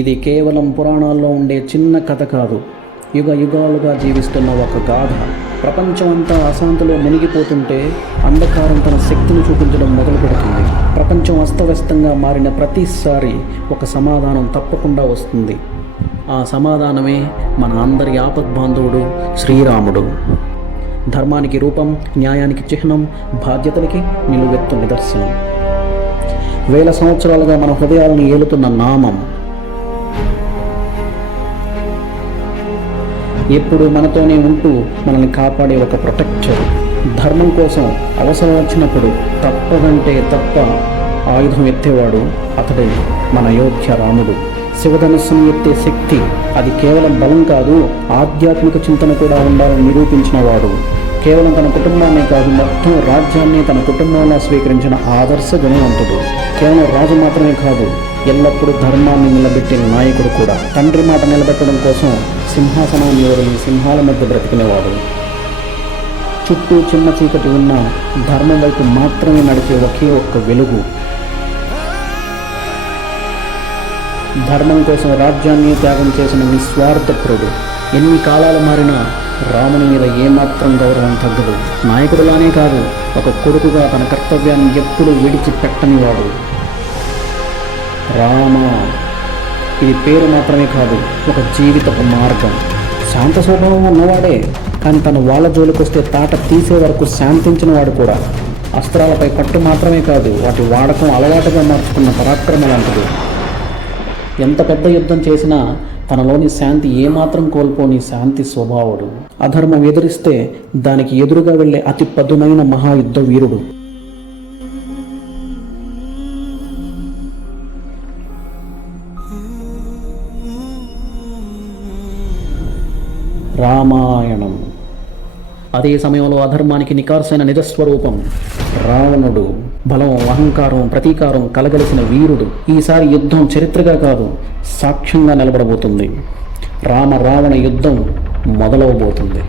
ఇది కేవలం పురాణాల్లో ఉండే చిన్న కథ కాదు, యుగ యుగాలుగా జీవిస్తున్న ఒక గాథ. ప్రపంచమంతా అశాంతిలో మునిగిపోతుంటే అంధకారం తన శక్తిని చూపించడం మొదలు పెడుతుంది. ప్రపంచం అస్తవ్యస్తంగా మారిన ప్రతిసారి ఒక సమాధానం తప్పకుండా వస్తుంది. ఆ సమాధానమే మన అందరి ఆపద్బాంధవుడు శ్రీరాముడు. ధర్మానికి రూపం, న్యాయానికి చిహ్నం, బాధ్యతలకి నిలువెత్తు నిదర్శనం. వేల సంవత్సరాలుగా మన హృదయాలను ఏలుతున్న నామం, ఎప్పుడు మనతోనే ఉంటూ మనల్ని కాపాడే ఒక ప్రొటెక్టర్. ధర్మం కోసం అవసరం వచ్చినప్పుడు తప్పదంటే తప్ప ఆయుధం ఎత్తేవాడు అతడే మన అయోధ్య రాముడు. శివధనుస్సును ఎత్తే శక్తి, అది కేవలం బలం కాదు, ఆధ్యాత్మిక చింతన కూడా ఉండాలని నిరూపించిన వాడు. కేవలం తన కుటుంబాన్నే కాదు, మొత్తం రాజ్యాన్ని తన కుటుంబంలో స్వీకరించిన ఆదర్శ గుణవంతుడు. కేవలం రాజు మాత్రమే కాదు, ఎల్లప్పుడూ ధర్మాన్ని నిలబెట్టిన నాయకుడు కూడా. తండ్రి మాట నిలబెట్టడం కోసం సింహాసనాన్ని వదిలి సింహాల మధ్య బ్రతికినవాడు. చుట్టూ చిన్న చీకటి ఉన్న ధర్మం వైపు మాత్రమే నడిచే ఒకే ఒక్క వెలుగు. ధర్మం కోసం రాజ్యాన్ని త్యాగం చేసిన నిస్వార్థపరుడు. ఎన్ని కాలాలు మారినా రాముని మీద ఏమాత్రం గౌరవం తగ్గదు. నాయకుడిలానే కాదు, ఒక కొడుకుగా తన కర్తవ్యాన్ని ఎప్పుడూ విడిచిపెట్టనివాడు. రామ, ఇది పేరు మాత్రమే కాదు, ఒక జీవితపు మార్గం. శాంత స్వభావం ఉన్నవాడే, కానీ తన వాళ్ళ జోలికొస్తే తాట తీసే వరకు శాంతించిన వాడు కూడా. అస్త్రాలపై పట్టు మాత్రమే కాదు, వాటి వాడకం అలవాటుగా మార్చుకున్న పరాక్రమ లాంటిది. ఎంత పెద్ద యుద్ధం చేసినా తనలోని శాంతి ఏమాత్రం కోల్పోని శాంతి స్వభావుడు. అధర్మం ఎదిరిస్తే దానికి ఎదురుగా వెళ్ళే అతి పదునైన మహాయుద్ధ వీరుడు. రామాయణం. అదే సమయంలో అధర్మానికి నికార్సైన నిజస్వరూపం రావణుడు. బలం, అహంకారం, ప్రతీకారం కలగలిసిన వీరుడు. ఈసారి యుద్ధం చరిత్రగా కాదు, సాక్ష్యంగా నిలబడబోతుంది. రామ రావణ యుద్ధం మొదలవబోతుంది.